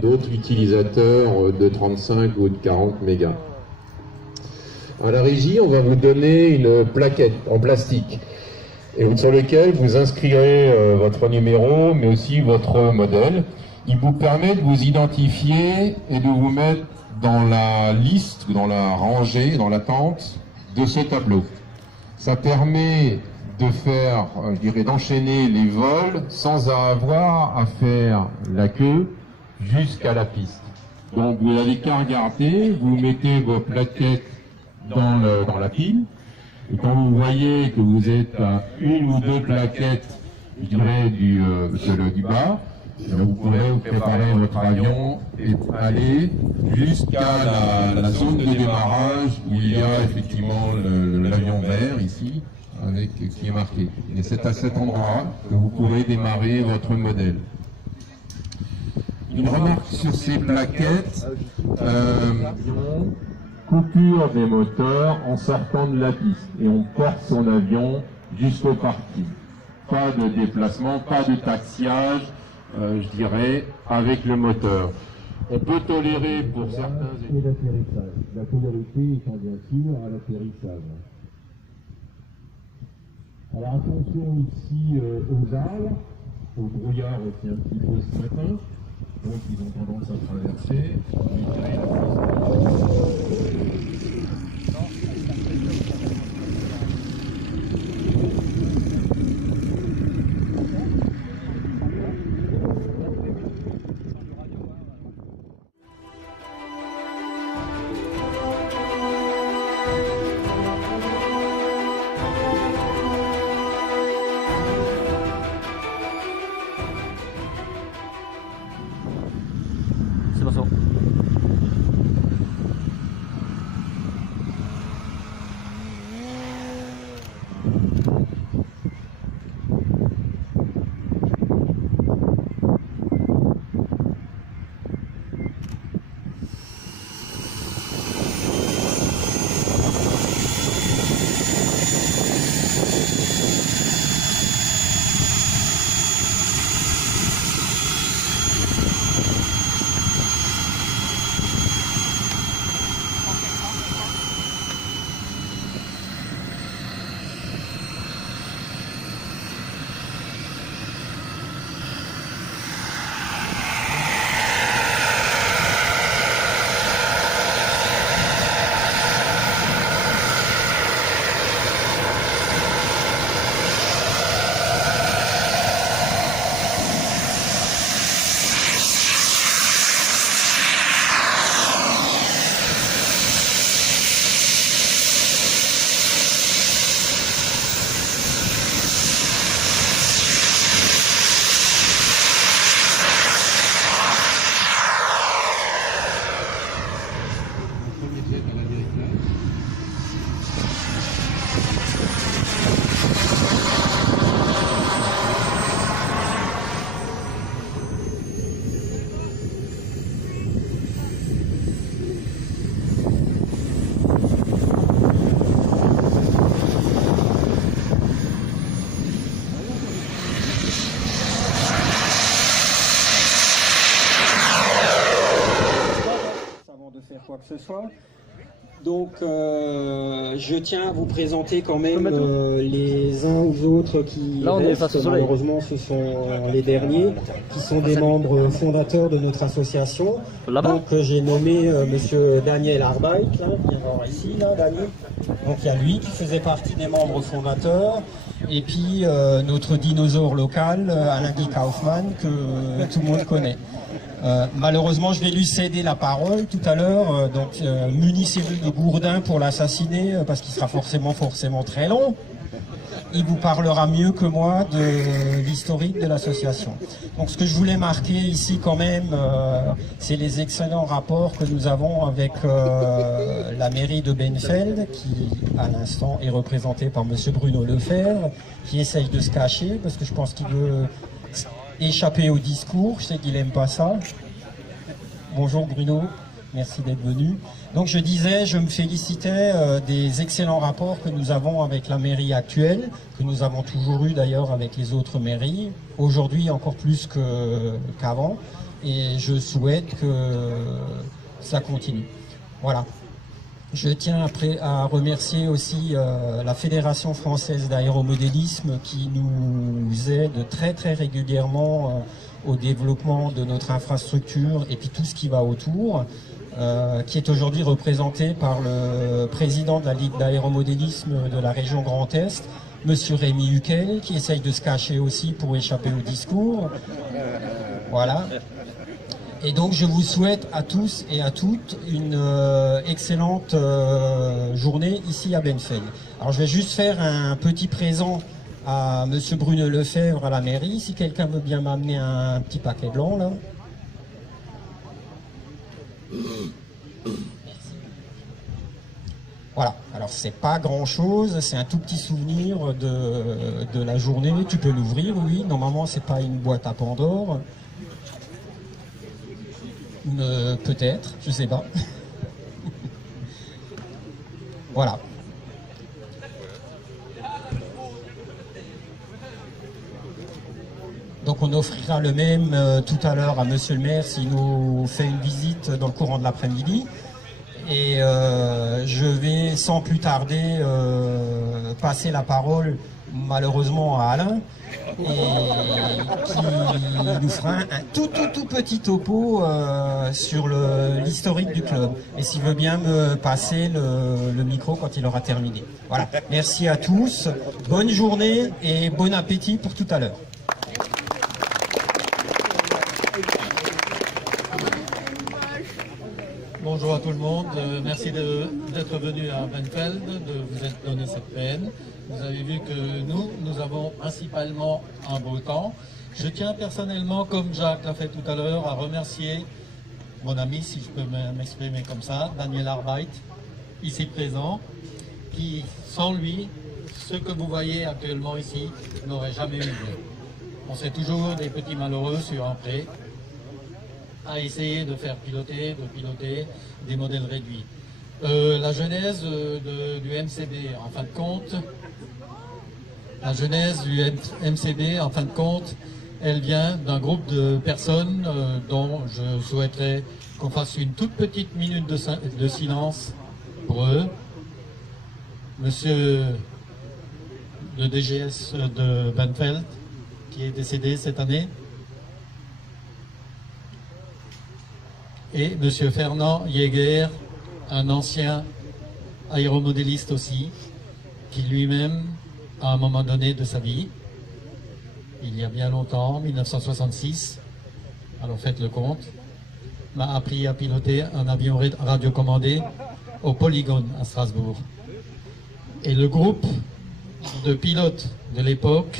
d'autres utilisateurs de 35 ou de 40 mégas. À la régie, on va vous donner une plaquette en plastique et sur laquelle vous inscrirez votre numéro, mais aussi votre modèle. Il vous permet de vous identifier et de vous mettre dans la liste, dans la rangée, dans l'attente de ce tableau. Ça permet de faire, je dirais, d'enchaîner les vols sans avoir à faire la queue jusqu'à la piste. Donc vous n'avez qu'à regarder, vous mettez vos plaquettes dans la pile, et quand vous voyez que vous êtes à une ou deux plaquettes, je dirais, du bas, vous pourrez vous préparer votre avion et aller jusqu'à la zone de démarrage où il y a effectivement l'avion vert ici, avec qui est marqué. Et c'est à cet endroit que vous pourrez démarrer votre modèle. Une remarque sur ces plaquettes, coupure des moteurs en sortant de la piste et on porte son avion jusqu'au parking. Pas de déplacement, pas de taxiage, je dirais, avec le moteur. On peut tolérer pour certains... Et l'atterrissage. La priorité étant bien sûr à l'atterrissage. Alors attention ici aux arbres, au brouillard aussi un petit peu ce matin. Donc ils ont tendance à traverser. C'est pas ça. Quoi que ce soit. Donc je tiens à vous présenter quand même les uns ou autres qui là, on est restent. face au soleil. Malheureusement ce sont les derniers qui sont des membres fondateurs de notre association. Donc j'ai nommé monsieur Daniel Arbeit, là, viens voir ici, là, Daniel. Donc il y a lui qui faisait partie des membres fondateurs. Et puis notre dinosaure local, Alain Guy Kaufmann, que tout le monde connaît. Malheureusement, je vais lui céder la parole tout à l'heure, donc munissez-vous de gourdin pour l'assassiner, parce qu'il sera forcément très long. Il vous parlera mieux que moi de l'historique de l'association. Donc ce que je voulais marquer ici quand même, c'est les excellents rapports que nous avons avec la mairie de Benfeld, qui à l'instant est représentée par monsieur Bruno Lefebvre, qui essaye de se cacher, parce que je pense qu'il veut échapper au discours, je sais qu'il n'aime pas ça. Bonjour Bruno, merci d'être venu. Donc je disais, je me félicitais des excellents rapports que nous avons avec la mairie actuelle, que nous avons toujours eu d'ailleurs avec les autres mairies, aujourd'hui encore plus qu'avant. et je souhaite que ça continue. Voilà. Je tiens après à remercier aussi la Fédération française d'aéromodélisme qui nous aide très très régulièrement au développement de notre infrastructure et puis tout ce qui va autour, qui est aujourd'hui représenté par le président de la Ligue d'aéromodélisme de la région Grand Est, Monsieur Rémi Huquel, qui essaye de se cacher aussi pour échapper au discours. Voilà. Et donc je vous souhaite à tous et à toutes une excellente journée ici à Benfeld. Alors je vais juste faire un petit présent à Monsieur Bruno Lefebvre à la mairie, si quelqu'un veut bien m'amener un petit paquet blanc là. Voilà, alors c'est pas grand chose, c'est un tout petit souvenir de la journée. Tu peux l'ouvrir, oui, normalement c'est pas une boîte à Pandore. Peut-être, je sais pas. Voilà. Donc on offrira le même tout à l'heure à Monsieur le maire s'il nous fait une visite dans le courant de l'après-midi. Et je vais sans plus tarder passer la parole malheureusement à Alain, et qui nous fera un tout petit topo sur l'historique du club. Et s'il veut bien me passer le micro quand il aura terminé. Voilà, merci à tous, bonne journée et bon appétit pour tout à l'heure. Bonjour à tout le monde, merci d'être venu à Benfeld, de vous être donné cette peine. Vous avez vu que nous avons principalement un beau temps. Je tiens personnellement, comme Jacques l'a fait tout à l'heure, à remercier mon ami, si je peux m'exprimer comme ça, Daniel Arbeit, ici présent, qui, sans lui, ce que vous voyez actuellement ici, n'aurait jamais eu lieu. On sait toujours des petits malheureux sur un pré, à essayer de faire piloter des modèles réduits. La genèse du MCB, en fin de compte, elle vient d'un groupe de personnes dont je souhaiterais qu'on fasse une toute petite minute de silence pour eux. Monsieur le DGS de Benfeld, qui est décédé cette année, et Monsieur Fernand Jäger, un ancien aéromodéliste aussi, qui lui-même, à un moment donné de sa vie, il y a bien longtemps, 1966, alors faites le compte, m'a appris à piloter un avion radiocommandé au Polygone à Strasbourg. Et le groupe de pilotes de l'époque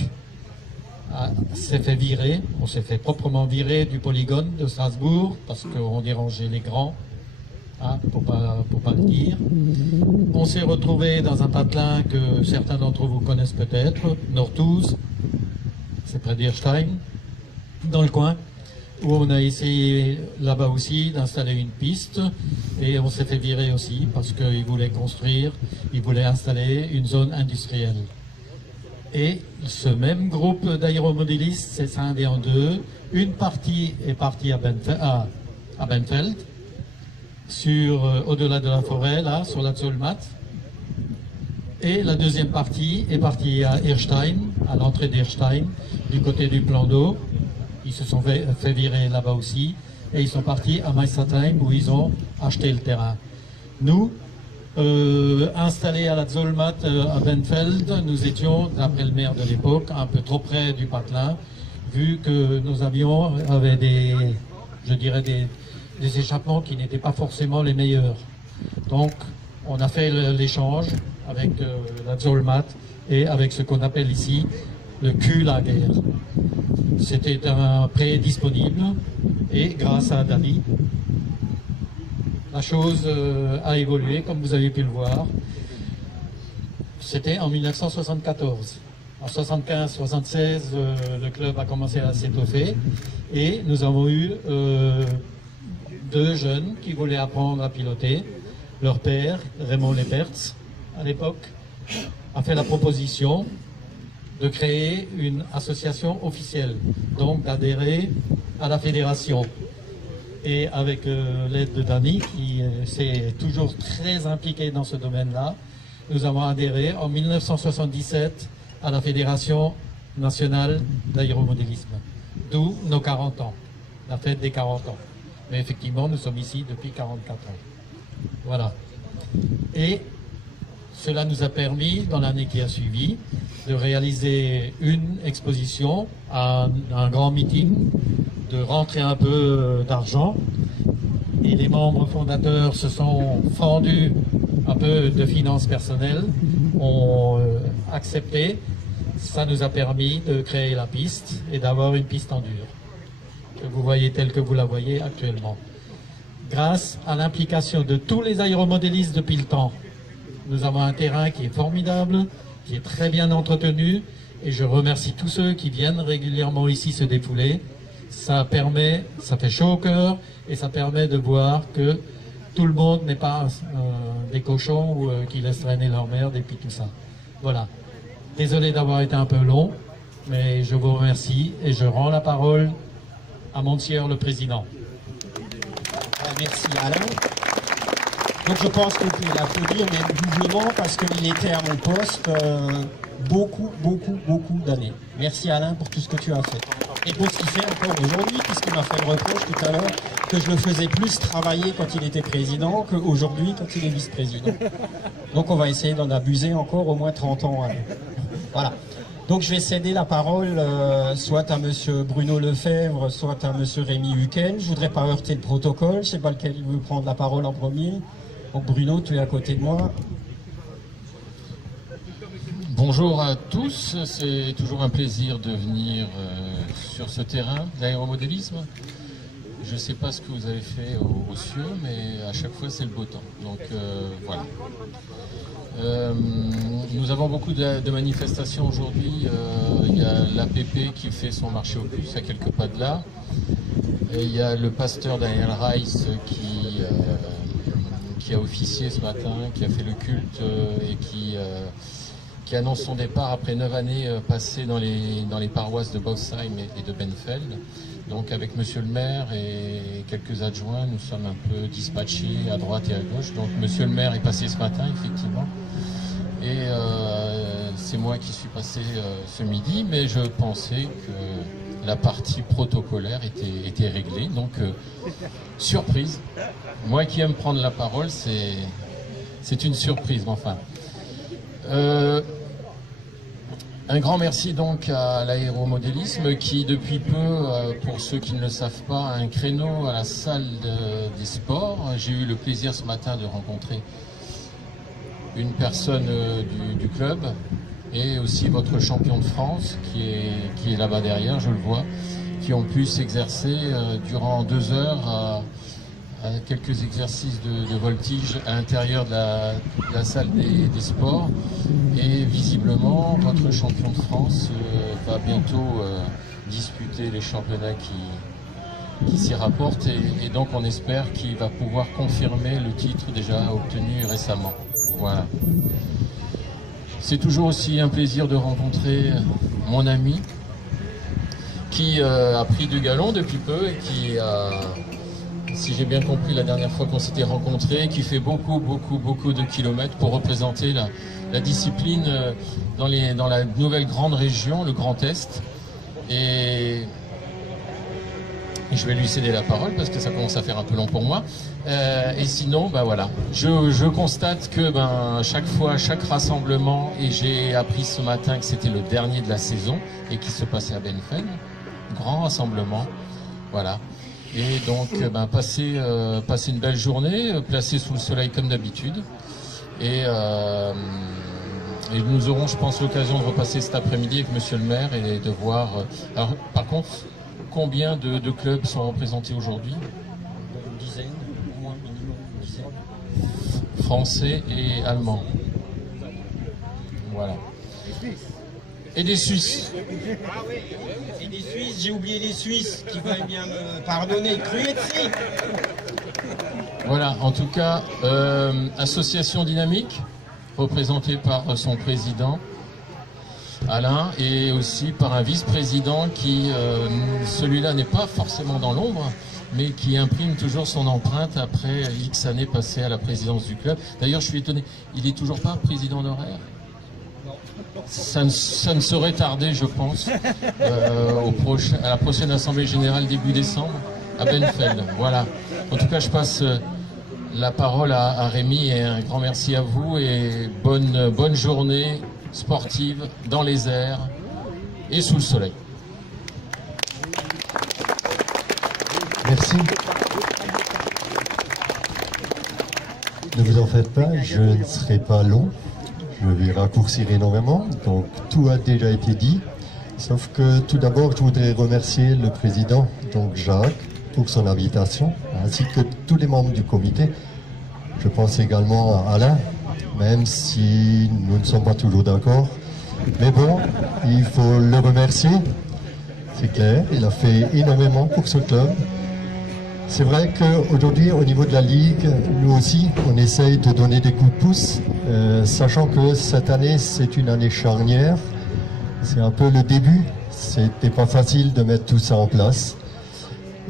s'est fait virer, on s'est fait proprement virer du Polygone de Strasbourg parce qu'on dérangeait les grands, hein, pour pas le dire. On s'est retrouvé dans un patelin que certains d'entre vous connaissent peut-être, Northouz, c'est près d'Irstein, dans le coin, où on a essayé là-bas aussi d'installer une piste et on s'est fait virer aussi parce qu'ils voulaient construire, ils voulaient installer une zone industrielle. Et ce même groupe d'aéromodélistes s'est scindé en deux. Une partie est partie à Benfeld, au-delà de la forêt, là, sur la Zolmat. Et la deuxième partie est partie à Irstein, à l'entrée d'Irstein, du côté du plan d'eau. Ils se sont fait virer là-bas aussi. Et ils sont partis à Meistertheim, où ils ont acheté le terrain. Nous, installés à la Zolmat à Benfeld, nous étions, d'après le maire de l'époque, un peu trop près du patelin, vu que nos avions avaient des échappements qui n'étaient pas forcément les meilleurs. Donc, on a fait l'échange avec la Zolmat et avec ce qu'on appelle ici le cul-lager. C'était un prêt disponible et grâce à Dali, la chose a évolué, comme vous avez pu le voir. C'était en 1974. En 75-76, le club a commencé à s'étoffer et nous avons eu deux jeunes qui voulaient apprendre à piloter. Leur père, Raymond Lepertz, à l'époque, a fait la proposition de créer une association officielle, donc d'adhérer à la fédération. Et avec l'aide de Dany, qui s'est toujours très impliqué dans ce domaine-là, nous avons adhéré en 1977 à la Fédération nationale d'aéromodélisme. D'où nos 40 ans, la fête des 40 ans. Mais effectivement, nous sommes ici depuis 44 ans. Voilà. Et cela nous a permis, dans l'année qui a suivi, de réaliser une exposition, un grand meeting, de rentrer un peu d'argent. Et les membres fondateurs se sont fendus un peu de finances personnelles, ont accepté. Ça nous a permis de créer la piste et d'avoir une piste en dur, que vous voyez telle que vous la voyez actuellement. Grâce à l'implication de tous les aéromodélistes depuis le temps, nous avons un terrain qui est formidable, qui est très bien entretenu, et je remercie tous ceux qui viennent régulièrement ici se défouler. Ça fait chaud au cœur, et ça permet de voir que tout le monde n'est pas des cochons ou qui laissent traîner leur merde et puis tout ça. Voilà. Désolé d'avoir été un peu long, mais je vous remercie et je rends la parole à Monsieur le Président. Merci Alain. Donc je pense que vous pouvez l'applaudir, mais doublement, parce qu'il était à mon poste beaucoup d'années. Merci Alain pour tout ce que tu as fait. Et pour ce qu'il fait encore aujourd'hui, puisqu'il m'a fait le reproche tout à l'heure que je le faisais plus travailler quand il était président qu'aujourd'hui quand il est vice-président. Donc on va essayer d'en abuser encore au moins 30 ans. Voilà. Donc je vais céder la parole soit à monsieur Bruno Lefebvre, soit à monsieur Rémi Hucken. Je voudrais pas heurter le protocole, je sais pas lequel veut prendre la parole en premier. Donc Bruno, tu es à côté de moi. Bonjour à tous, c'est toujours un plaisir de venir sur ce terrain d'aéromodélisme. Je ne sais pas ce que vous avez fait aux cieux, mais à chaque fois c'est le beau temps. Donc voilà. Nous avons beaucoup de manifestations aujourd'hui. Il y a l'APP qui fait son marché aux puces à quelques pas de là. Et il y a le pasteur Daniel Rice qui a officié ce matin, qui a fait le culte et qui annonce son départ après 9 années passées dans les paroisses de Bosheim et de Benfeld. Donc avec monsieur le maire et quelques adjoints, nous sommes un peu dispatchés à droite et à gauche. Donc monsieur le maire est passé ce matin, effectivement. Et c'est moi qui suis passé ce midi, mais je pensais que la partie protocolaire était réglée. Donc surprise. Moi qui aime prendre la parole, c'est une surprise, enfin. Un grand merci donc à l'aéromodélisme qui depuis peu, pour ceux qui ne le savent pas, a un créneau à la salle des sports. J'ai eu le plaisir ce matin de rencontrer une personne du club et aussi votre champion de France qui est là-bas derrière, je le vois, qui ont pu s'exercer durant 2 heures à quelques exercices de voltige à l'intérieur de la salle des sports. Et visiblement, votre champion de France va bientôt disputer les championnats qui s'y rapportent. Et donc on espère qu'il va pouvoir confirmer le titre déjà obtenu récemment. Voilà. C'est toujours aussi un plaisir de rencontrer mon ami qui a pris du galon depuis peu et qui a, si j'ai bien compris la dernière fois qu'on s'était rencontrés, qui fait beaucoup de kilomètres pour représenter la discipline dans la nouvelle grande région, le Grand Est. Et je vais lui céder la parole parce que ça commence à faire un peu long pour moi. Et sinon, ben voilà, je constate que chaque fois, chaque rassemblement, et j'ai appris ce matin que c'était le dernier de la saison et qui se passait à Benfeld, grand rassemblement, voilà. Et donc, passer une belle journée, placé sous le soleil comme d'habitude. Et nous aurons, je pense, l'occasion de repasser cet après-midi avec monsieur le maire et de voir... alors, par contre, combien de clubs sont représentés aujourd'hui? Une dizaine, au moins minimum une dizaine. Français et allemands. Voilà. Et des Suisses. Et des Suisses, j'ai oublié les Suisses, qui vont bien me pardonner. Cruetzi. Voilà, en tout cas, association dynamique, représentée par son président, Alain, et aussi par un vice-président qui, celui-là n'est pas forcément dans l'ombre, mais qui imprime toujours son empreinte après X années passées à la présidence du club. D'ailleurs, je suis étonné, il n'est toujours pas président honoraire? Ça ne saurait tarder, je pense, à la prochaine Assemblée Générale début décembre, à Benfeld. Voilà. En tout cas, je passe la parole à Rémi et un grand merci à vous et bonne journée sportive dans les airs et sous le soleil. Merci. Ne vous en faites pas, je ne serai pas long. Je vais raccourcir énormément, donc tout a déjà été dit. Sauf que tout d'abord, je voudrais remercier le président, donc Jacques, pour son invitation, ainsi que tous les membres du comité. Je pense également à Alain, même si nous ne sommes pas toujours d'accord. Mais bon, il faut le remercier, c'est clair, il a fait énormément pour ce club. C'est vrai qu'aujourd'hui, au niveau de la Ligue, nous aussi, on essaye de donner des coups de pouce, sachant que cette année, c'est une année charnière. C'est un peu le début. C'était pas facile de mettre tout ça en place.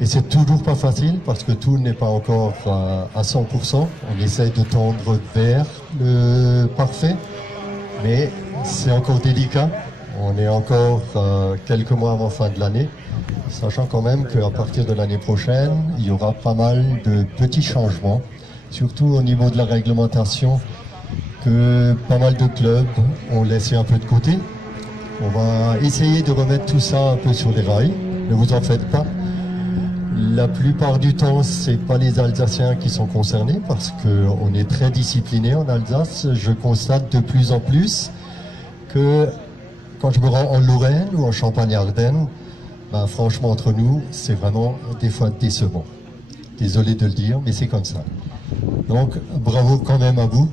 Et c'est toujours pas facile parce que tout n'est pas encore à 100%. On essaye de tendre vers le parfait, mais c'est encore délicat. On est encore quelques mois avant fin de l'année. Sachant quand même qu'à partir de l'année prochaine, il y aura pas mal de petits changements, surtout au niveau de la réglementation, que pas mal de clubs ont laissé un peu de côté. On va essayer de remettre tout ça un peu sur les rails, ne vous en faites pas. La plupart du temps, c'est pas les Alsaciens qui sont concernés, parce qu'on est très disciplinés en Alsace. Je constate de plus en plus que quand je me rends en Lorraine ou en Champagne-Ardenne, ben, franchement, entre nous, c'est vraiment des fois décevant. Désolé de le dire, mais c'est comme ça. Donc, bravo quand même à vous,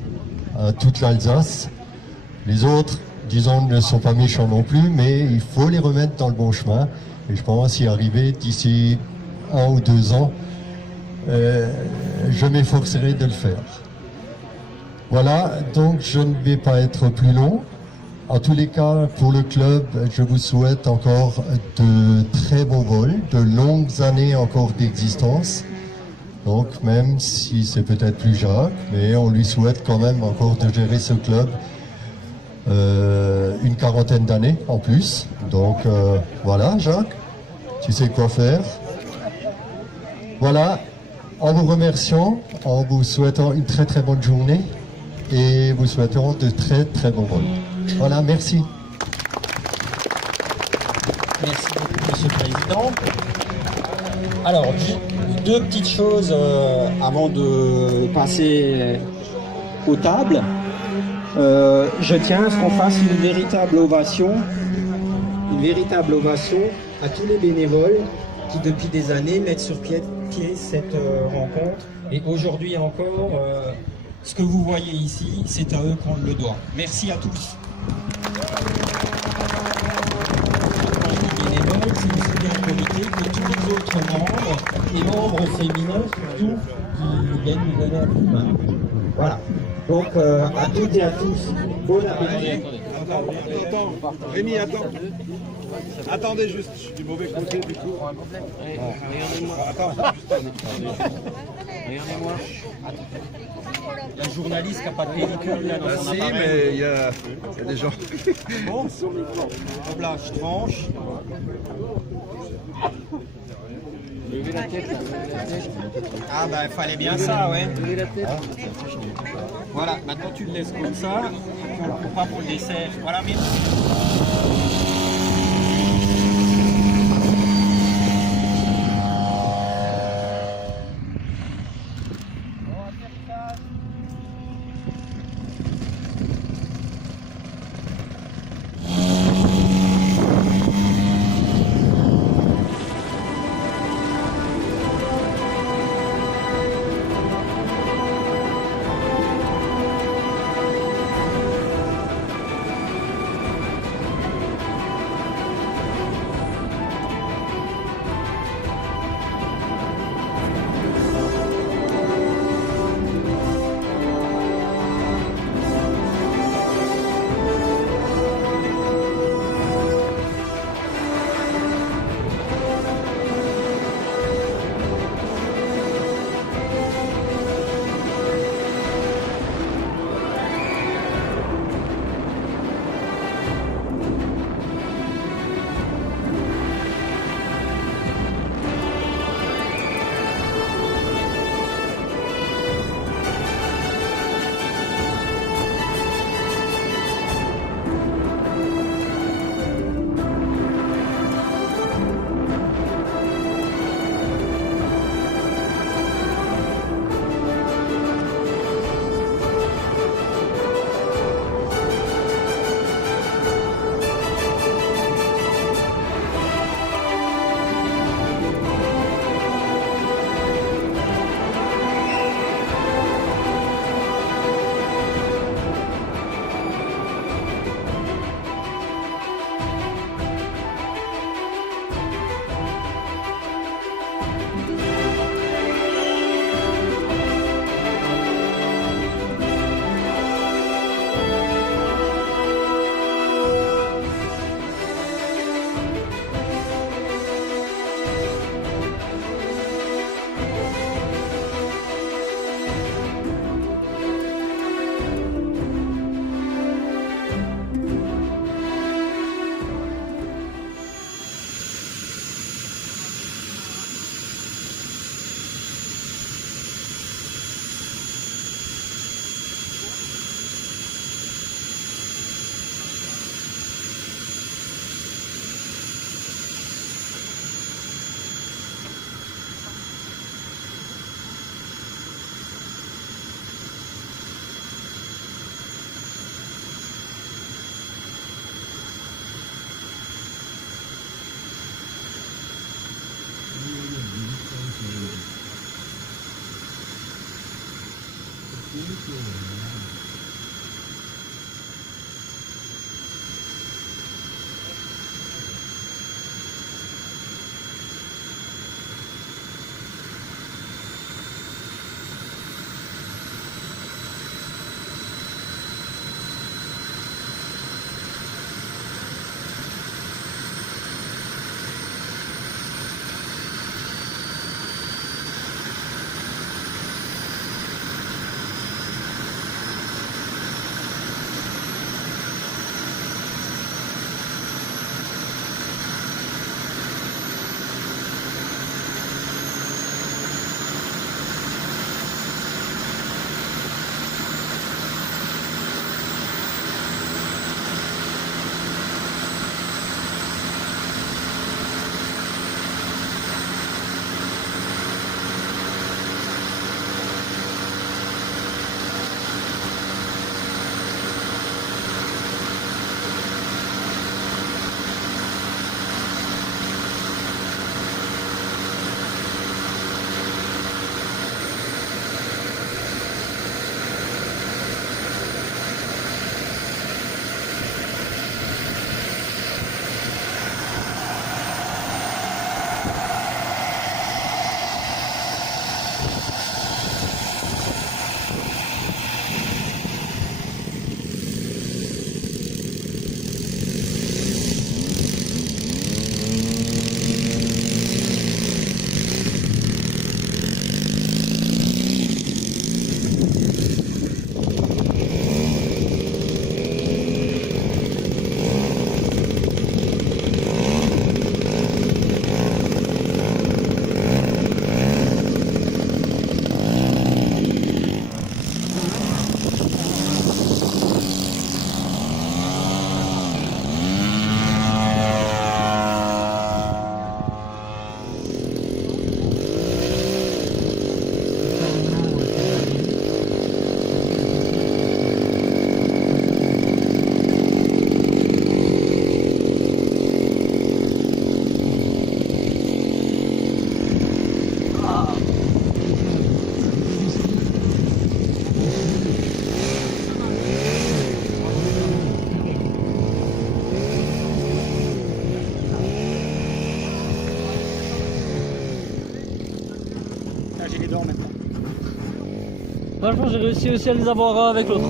à toute l'Alsace. Les autres, disons, ne sont pas méchants non plus, mais il faut les remettre dans le bon chemin. Et je pense y arriver d'ici 1 ou 2 ans. Je m'efforcerai de le faire. Voilà, donc je ne vais pas être plus long. En tous les cas, pour le club, je vous souhaite encore de très bons vols, de longues années encore d'existence. Donc même si c'est peut-être plus Jacques, mais on lui souhaite quand même encore de gérer ce club une quarantaine d'années en plus. Donc voilà, Jacques, tu sais quoi faire. Voilà, en vous remerciant, en vous souhaitant une très très bonne journée et vous souhaiterons de très très bons vols. Voilà, merci. Merci beaucoup, Monsieur le Président. Alors, deux petites choses avant de passer aux tables. Je tiens à ce qu'on fasse une véritable ovation à tous les bénévoles qui, depuis des années, mettent sur pied cette rencontre. Et aujourd'hui encore, ce que vous voyez ici, c'est à eux qu'on le doit. Merci à tous. C'est aussi bien le comité que tous les autres membres, et membres féminins surtout, qui viennent nous donner un coup de main. Voilà. Donc à toutes et à tous, bon appétit. Attends, Rémi, attends. Attendez juste, je suis du mauvais côté du coup. Regardez-moi. Attends, regardez-moi. La journaliste qui n'a pas de pellicule là dans son Si, appareil. mais il y a des gens. Bon, hop là, je tranche. Levez la tête, là. Ah bah il fallait bien ça, ouais. Levez la tête. Voilà, maintenant tu le laisses comme ça. Pas pour le dessert. Voilà, merci. fois j'ai réussi aussi à les avoir avec l'autre.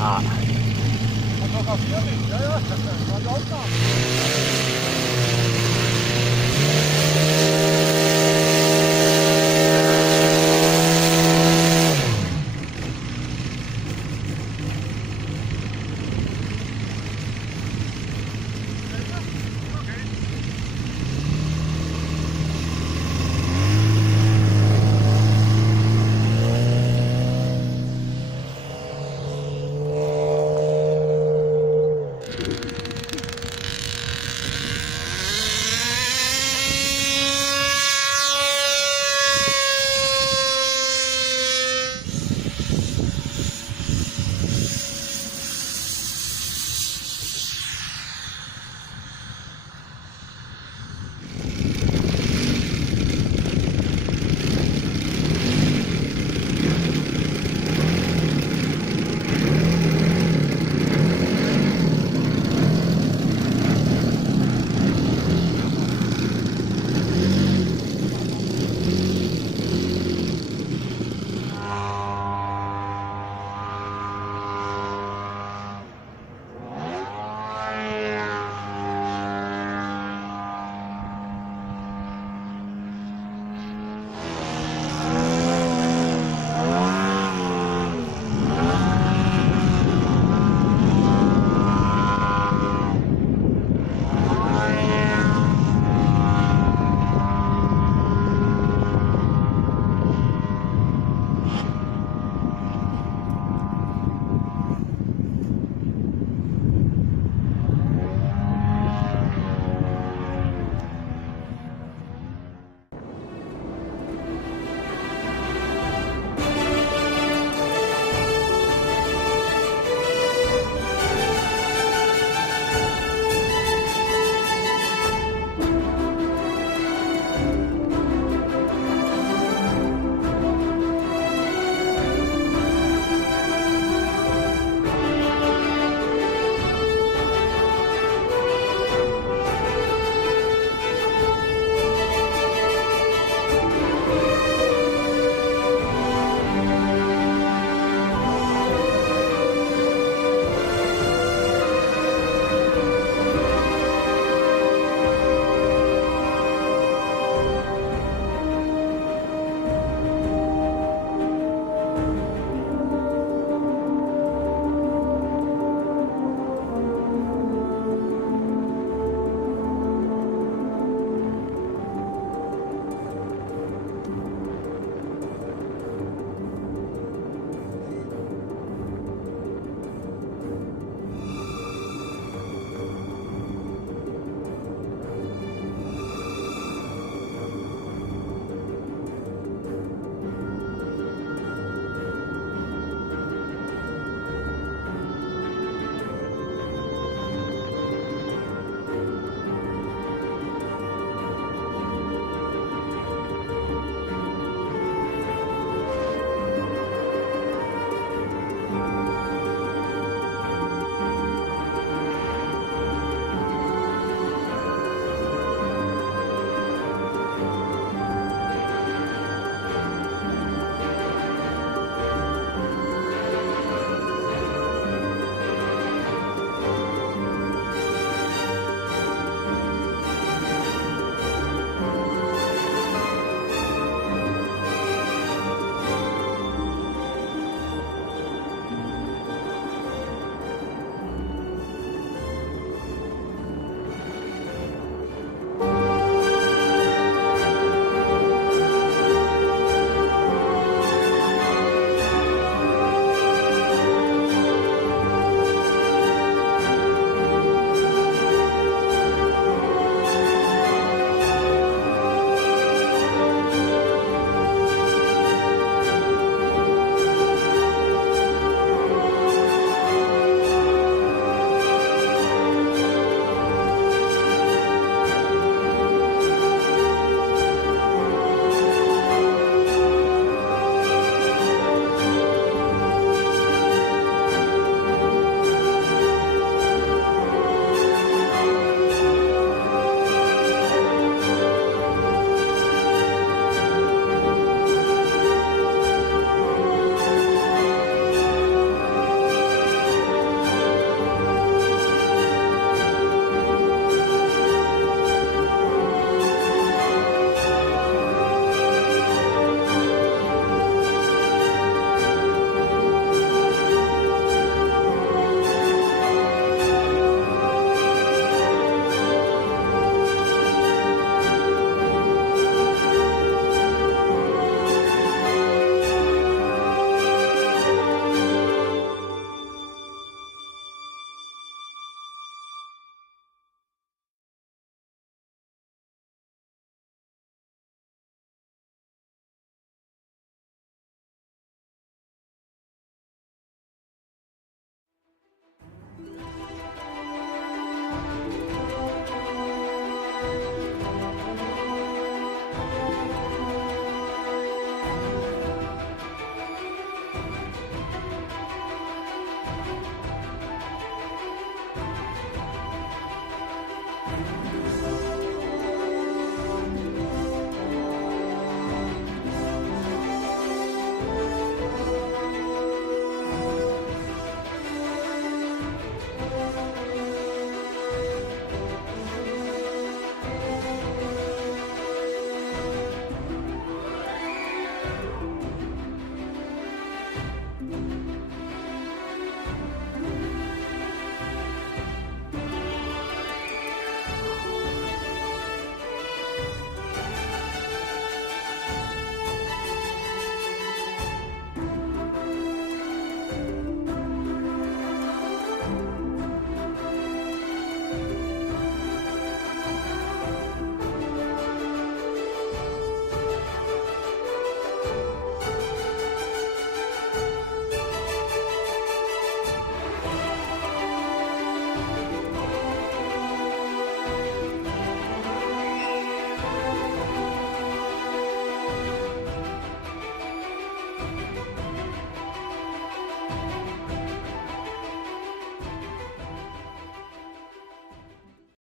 Ah.